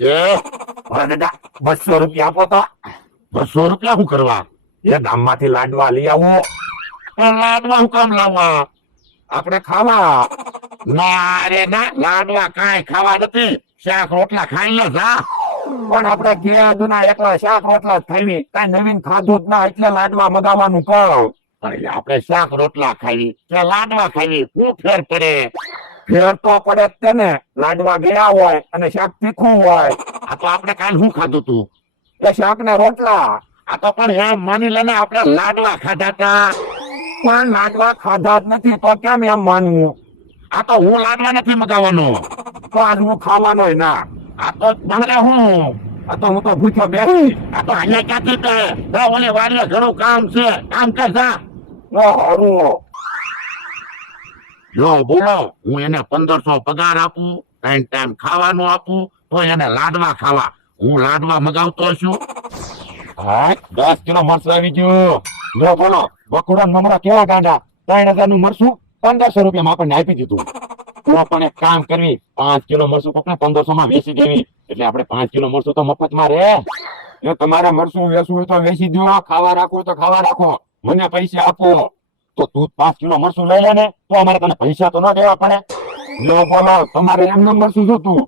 દાદા 200 રૂપિયા આપો તો. 200 રૂપિયા શું કરવા? એ ગામમાંથી લાડવા લઈ આવો. લાડવા હું કામ લાવવા? આપણે ખાવા. ના રે ના, લાડવા કાંઈ ખાવા નથી. શાક રોટલા ખાઈ લે જા. પણ આપણે કેદુના એકલા શાક રોટલા જ ખાવી, કાંઈ નવીન ખાધું જ ના, એટલે લાડવા મગાવવાનું કહું. અરે આપણે શાક રોટલા ખાવી કે લાડવા ખાવી, શું ફેર પડે? ફેર તો પડે જ તેને. લાડવા ગયા હોય અને શાક તીખું હોય. આ તો આપણે કાલ શું ખાધું તું? એ શાક ને રોટલા. આ તો પણ એમ માની લે ને આપણે લાડવા ખાધા હતા. પણ લાડવા ખાધા જ નથી તો કેમ એમ માનવું? આ તો હું લાડવા નથી મગાવવાનો, તો આજ હું ખાવાનો ના. આ તો તમારે હું આ તો હું તો ભૂખ્યો બેસી. આ તો અહીંયા ક્યાંથી તે ઓલે વાડીએ ઘણું કામ છે, કામ કર જા. હારું જો બોલો, હું એને 1500 પગાર આપું, ટાઈમ ખાવાનું આપું, તો એને લાડવા ખાવા. હું લાડવા મગાવતો છું. હા 10 કિલો મરચું આવી ગયું. જો બોલો, બકુડા મમરા કેવા ગાંડા. 3000 નું મરચું 1500 રૂપિયામાં આપણને આપી દીધું. તો પણ એક કામ કરવી, 5 કિલો મરચું કોકને 1500 માં વેચી દેવી, એટલે આપણે 5 કિલો મરચું તો મફતમાં રહે. જો તમારે મરચું વેચવું હોય તો વેચી દો, ખાવા રાખવું હોય તો ખાવા રાખો, મને પૈસા આપો. તો તું 5 કિલો મરચું લઈ લે ને, તો અમારે તને પૈસા તો ન દેવા પડે. લો બોલો, તમારે એમને મરચું જોતું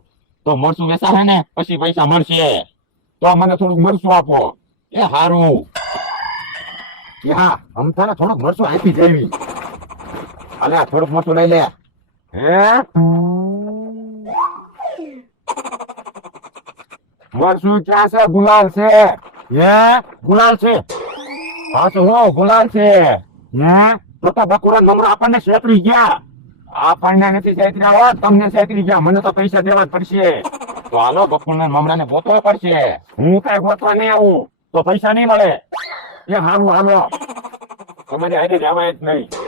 તો મરચું વેચાશે ને પછી પૈસા મળશે. તો મને થોડુંક મરચું આપો. એ હારું. હા અમથાને થોડુંક મરચું આપી દેવી. અલે થોડુંક મરચું લઈ લે. હે મરચું ક્યાં છે? ગુલાલ છે. હે ગુલાલ છે? હા તો હો ગુલાલ છે. હે તો બકુરા નંબર આપણને છેતરી ગયા. આપણને નથી છેતર્યા, તમને છેતરી ગયા. મને તો પૈસા દેવા જ પડશે. તો હાલો બકુરના મમરાને ગોતવા પડશે. હું કઈ ગોતવા નહીં આવું તો પૈસા નહીં મળે. એ હારું હાલો, તમારે આજે જવાય જ નહીં.